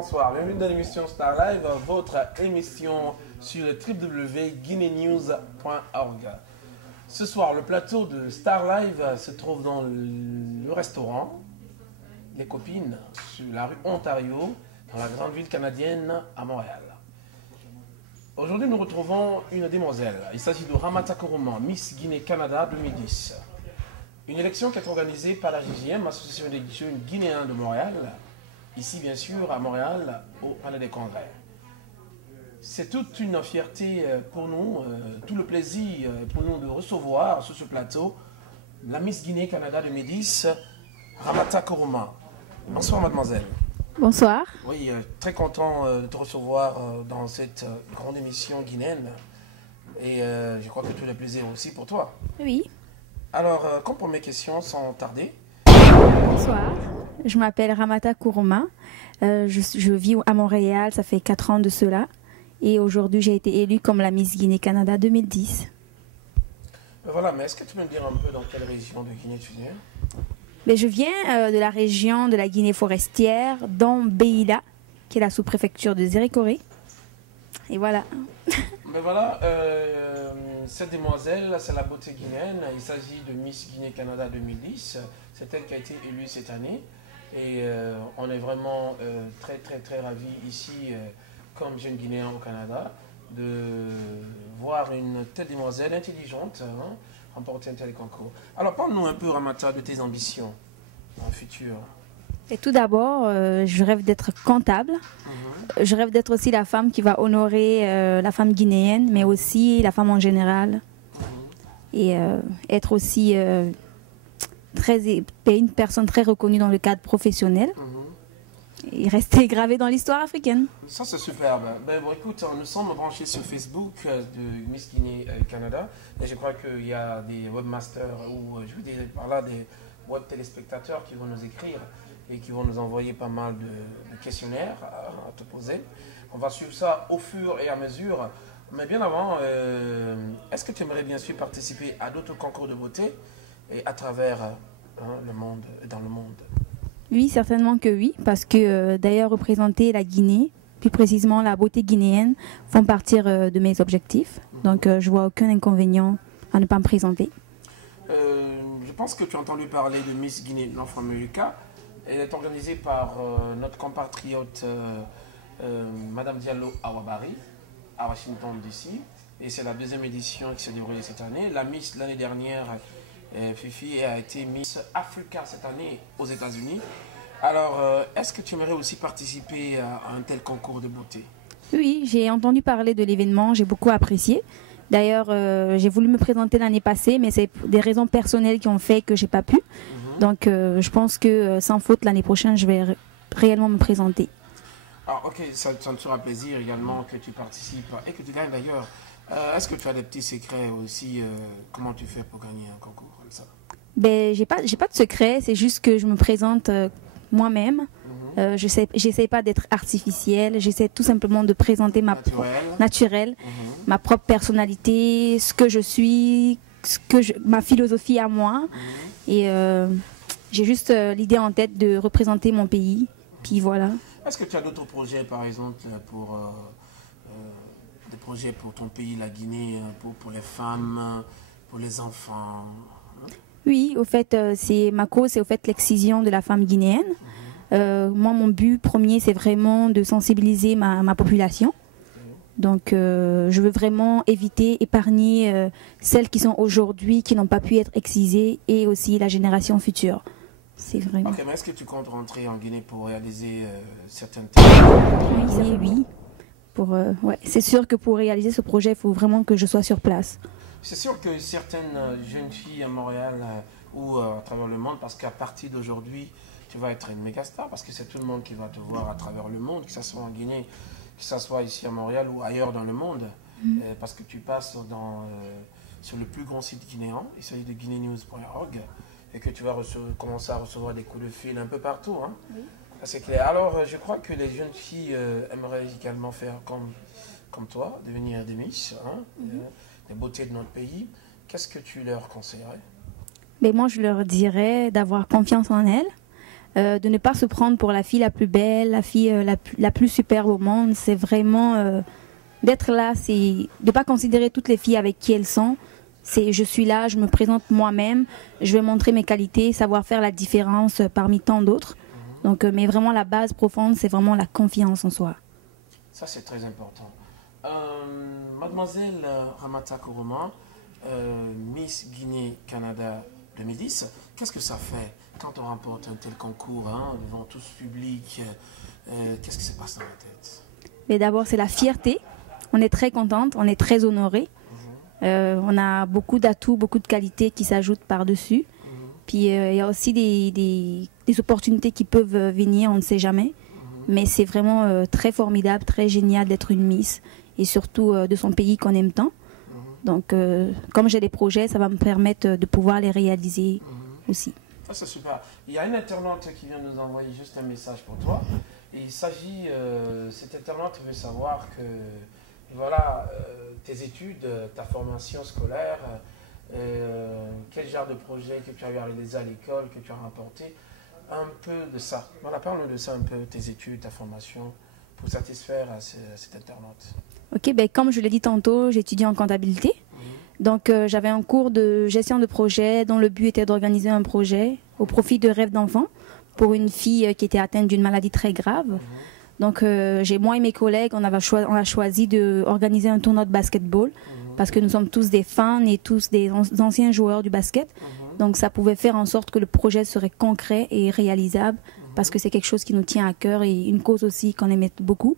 bonsoir. Bienvenue dans l'émission Star Live, votre émission sur le www.guineanews.org. Ce soir, le plateau de Star Live se trouve dans le restaurant Les Copines, sur la rue Ontario, dans la grande ville canadienne à Montréal. Aujourd'hui, nous retrouvons une demoiselle. Il s'agit de Ramata Kourouma, Miss Guinée Canada 2010. Une élection qui est organisée par la JGM, Association des jeunes guinéens de Montréal, ici bien sûr à Montréal, au Palais des Congrès. C'est toute une fierté pour nous, tout le plaisir pour nous de recevoir sur ce plateau la Miss Guinée Canada 2010, Ramata Kourouma. Bonsoir mademoiselle. Bonsoir. Oui, très content de te recevoir dans cette grande émission guinéenne. Et je crois que tout le plaisir aussi pour toi. Oui. Alors, comme première question, sans tarder. Bonsoir. Je m'appelle Ramata Kourouma. Je vis à Montréal, ça fait 4 ans de cela. Et aujourd'hui, j'ai été élue comme la Miss Guinée Canada 2010. Voilà, mais est-ce que tu peux me dire un peu dans quelle région de Guinée tu viens? Je viens de la région de la Guinée forestière, dans Beila, qui est la sous-préfecture de Zérékoré. Et voilà. Mais voilà, cette demoiselle, c'est la beauté guinéenne. Il s'agit de Miss Guinée Canada 2010. C'est elle qui a été élue cette année. Et on est vraiment très ravis ici, comme jeune Guinéen au Canada, de voir une telle demoiselle intelligente remporter un tel concours. Alors parle-nous un peu, Ramata, de tes ambitions dans le futur. Et tout d'abord, je rêve d'être comptable. Je rêve d'être aussi la femme qui va honorer la femme guinéenne, mais aussi la femme en général. Et être aussi une personne très reconnue dans le cadre professionnel. Et rester gravée dans l'histoire africaine. Ça, c'est superbe. Bon, écoute, nous sommes branchés sur Facebook de Miss Guinée Canada. Et je crois qu'il y a des webmasters ou, je veux dire par là, des web téléspectateurs qui vont nous écrire et qui vont nous envoyer pas mal de questionnaires à te poser. On va suivre ça au fur et à mesure. Mais bien avant, est-ce que tu aimerais bien sûr participer à d'autres concours de beauté et à travers le monde, dans le monde? Oui, certainement que oui, parce que d'ailleurs représenter la Guinée, plus précisément la beauté guinéenne, font partie de mes objectifs. Donc je vois aucun inconvénient à ne pas me présenter. Je pense que tu as entendu parler de Miss Guinée Nord-América. Elle est organisée par notre compatriote Madame Diallo Awabari à Washington DC. Et c'est la deuxième édition qui s'est déroulée cette année. La Miss l'année dernière, Fifi, a été Miss Africa cette année aux États-Unis. Alors, est-ce que tu aimerais aussi participer à un tel concours de beauté? Oui, j'ai entendu parler de l'événement, j'ai beaucoup apprécié. D'ailleurs, j'ai voulu me présenter l'année passée, mais c'est des raisons personnelles qui ont fait que j'ai pas pu. Donc, je pense que sans faute, l'année prochaine, je vais réellement me présenter. Ah, ok, ça me fera plaisir également que tu participes et que tu gagnes d'ailleurs. Est-ce que tu as des petits secrets aussi? Comment tu fais pour gagner un concours comme ça? J'ai pas de secret, c'est juste que je me présente moi-même. J'essaie pas d'être artificielle, j'essaie tout simplement de présenter naturelle, ma propre personnalité, ce que je suis, ma philosophie à moi. Et j'ai juste l'idée en tête de représenter mon pays. Puis voilà. Est-ce que tu as d'autres projets, par exemple, des projets pour ton pays, la Guinée, pour les femmes, pour les enfants? Oui, au fait, ma cause, c'est au fait l'excision de la femme guinéenne. Moi, mon but premier, c'est vraiment de sensibiliser ma population. Donc, je veux vraiment épargner celles qui sont aujourd'hui, qui n'ont pas pu être excisées, et aussi la génération future. C'est vraiment... Ok, mais est-ce que tu comptes rentrer en Guinée pour réaliser certaines tâches? Oui. Ouais. C'est sûr que pour réaliser ce projet, il faut vraiment que je sois sur place. C'est sûr que certaines jeunes filles à Montréal ou à travers le monde, parce qu'à partir d'aujourd'hui, tu vas être une méga star, parce que c'est tout le monde qui va te voir à travers le monde, que ce soit en Guinée, que ce soit ici à Montréal ou ailleurs dans le monde, parce que tu passes sur le plus grand site guinéen, il s'agit de guineanews.org, et que tu vas commencer à recevoir des coups de fil un peu partout. Oui. C'est clair. Alors, je crois que les jeunes filles aimeraient également faire comme toi, devenir des Miss, des beautés de notre pays. Qu'est-ce que tu leur conseillerais? Moi, je leur dirais d'avoir confiance en elles, de ne pas se prendre pour la fille la plus belle, la fille la plus superbe au monde. C'est vraiment d'être là, c'est de ne pas considérer toutes les filles avec qui elles sont. Je suis là, je me présente moi-même, je vais montrer mes qualités, savoir faire la différence parmi tant d'autres. Donc, mais vraiment la base profonde, c'est vraiment la confiance en soi. Ça, c'est très important. Mademoiselle Ramata Koroma, Miss Guinée-Canada 2010, qu'est-ce que ça fait quand on remporte un tel concours devant tout ce public? Qu'est-ce qui se passe dans la tête? Mais d'abord, c'est la fierté. On est très contente, on est très honoré. On a beaucoup d'atouts, beaucoup de qualités qui s'ajoutent par-dessus. Puis il y a aussi des opportunités qui peuvent venir, on ne sait jamais. Mais c'est vraiment très formidable, très génial d'être une Miss et surtout de son pays qu'on aime tant. Donc comme j'ai des projets, ça va me permettre de pouvoir les réaliser aussi. Ça, c'est super. Il y a une internaute qui vient nous envoyer juste un message pour toi. Et il s'agit, cette internaute veut savoir que voilà, tes études, ta formation scolaire, quel genre de projet que tu as réalisé à l'école, que tu as remporté, un peu de ça. Voilà, parle de ça un peu, tes études, ta formation, pour satisfaire à cette internaute. Ok, ben, comme je l'ai dit tantôt, j'étudie en comptabilité. Donc j'avais un cours de gestion de projet dont le but était d'organiser un projet au profit de rêves d'enfants pour une fille qui était atteinte d'une maladie très grave. Donc moi et mes collègues, on a choisi d'organiser un tournoi de basketball parce que nous sommes tous des fans et tous des anciens joueurs du basket. Donc ça pouvait faire en sorte que le projet serait concret et réalisable parce que c'est quelque chose qui nous tient à cœur et une cause aussi qu'on aimait beaucoup.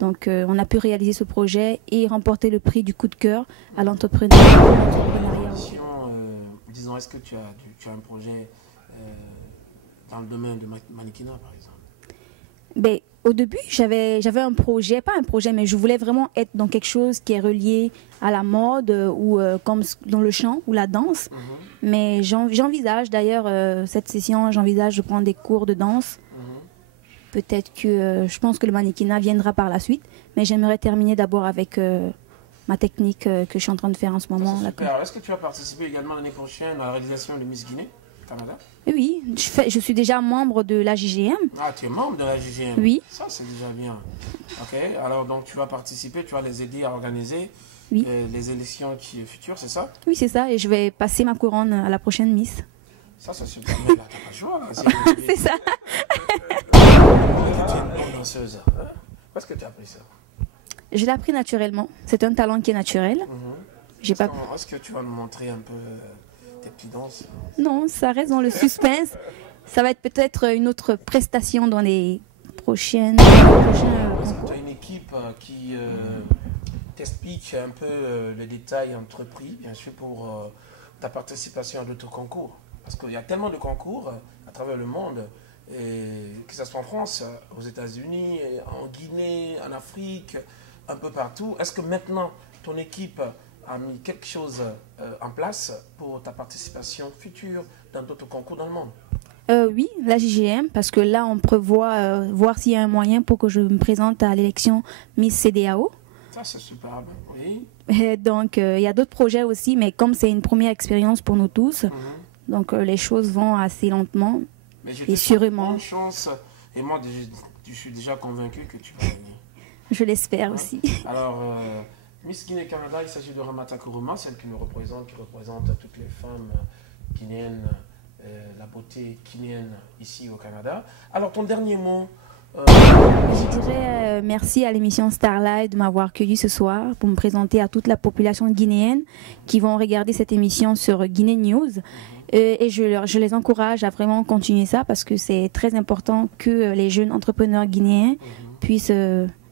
Donc on a pu réaliser ce projet et remporter le prix du coup de cœur à l'entrepreneuriat. Disons, est-ce que tu as un projet dans le domaine de mannequinat, par exemple? Ben, au début, j'avais un projet, pas un projet, mais je voulais vraiment être dans quelque chose qui est relié à la mode ou comme dans le chant ou la danse. Mais j'envisage d'ailleurs, cette session, j'envisage de prendre des cours de danse. Peut-être que je pense que le mannequinat viendra par la suite, mais j'aimerais terminer d'abord avec ma technique que je suis en train de faire en ce moment. Super. Est-ce que tu vas participer également l'année prochaine à la réalisation de Miss Guinée Canada? Oui, je suis déjà membre de la JGM. Ah, tu es membre de la JGM? Oui. Ça, c'est déjà bien. Ok, alors donc tu vas participer, tu vas les aider à organiser les élections futures, c'est ça? Oui, c'est ça, et je vais passer ma couronne à la prochaine Miss. Ça, c'est super. Mais là, t'as pas le choix. C'est ça. Tu es une bonne danseuse. Où est-ce que tu as appris ça? Je l'ai appris naturellement. C'est un talent qui est naturel. Est-ce que tu vas nous montrer un peu tes petites danses? Non, ça reste dans le suspense. Ça va être peut-être une autre prestation dans les prochains tu as une équipe qui t'explique un peu les détails entrepris, bien sûr, pour ta participation à d'autres concours? Parce qu'il y a tellement de concours à travers le monde, que ce soit en France, aux États-Unis, en Guinée, en Afrique, un peu partout. Est-ce que maintenant, ton équipe a mis quelque chose en place pour ta participation future dans d'autres concours dans le monde? Oui, la JGM, parce que là, on prévoit voir s'il y a un moyen pour que je me présente à l'élection Miss CDAO. Ça, c'est superbe, oui. Donc, il y a d'autres projets aussi, mais comme c'est une première expérience pour nous tous, donc les choses vont assez lentement et sûrement. Bonne chance, et moi, je suis déjà convaincu que tu vas gagner. Je l'espère aussi. Alors, Miss Guinée-Canada, il s'agit de Ramata Koroma, celle qui nous représente, qui représente toutes les femmes guinéennes, la beauté guinéenne ici au Canada. Alors, ton dernier mot? Je dirais merci à l'émission Starlight de m'avoir accueilli ce soir pour me présenter à toute la population guinéenne qui vont regarder cette émission sur Guinée News. Et je les encourage à vraiment continuer ça parce que c'est très important que les jeunes entrepreneurs guinéens puissent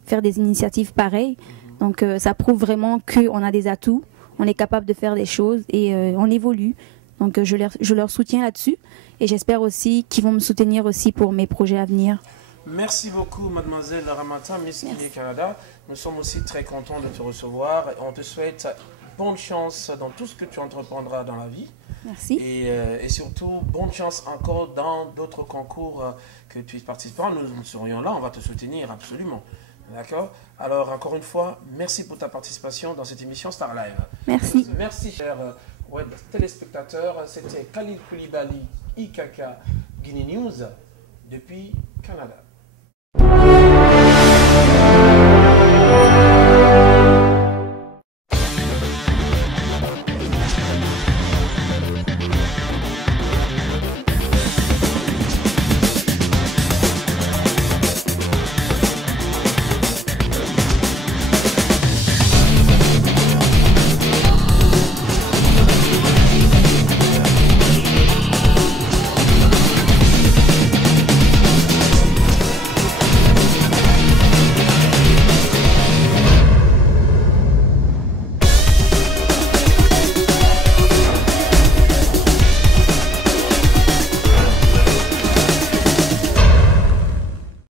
faire des initiatives pareilles. Donc ça prouve vraiment qu'on a des atouts, on est capable de faire des choses et on évolue. Donc je leur soutiens là-dessus et j'espère aussi qu'ils vont me soutenir aussi pour mes projets à venir. Merci beaucoup, mademoiselle Ramata, Miss Guinée-Canada. Nous sommes aussi très contents de te recevoir. On te souhaite bonne chance dans tout ce que tu entreprendras dans la vie. Merci. Et surtout, bonne chance encore dans d'autres concours que tu participeras. Nous serions là, on va te soutenir absolument. D'accord? Alors, encore une fois, merci pour ta participation dans cette émission Star Live. Merci. Merci, chers téléspectateurs. C'était Khalil Koulibaly, IKK Guinée News. depuis Canada.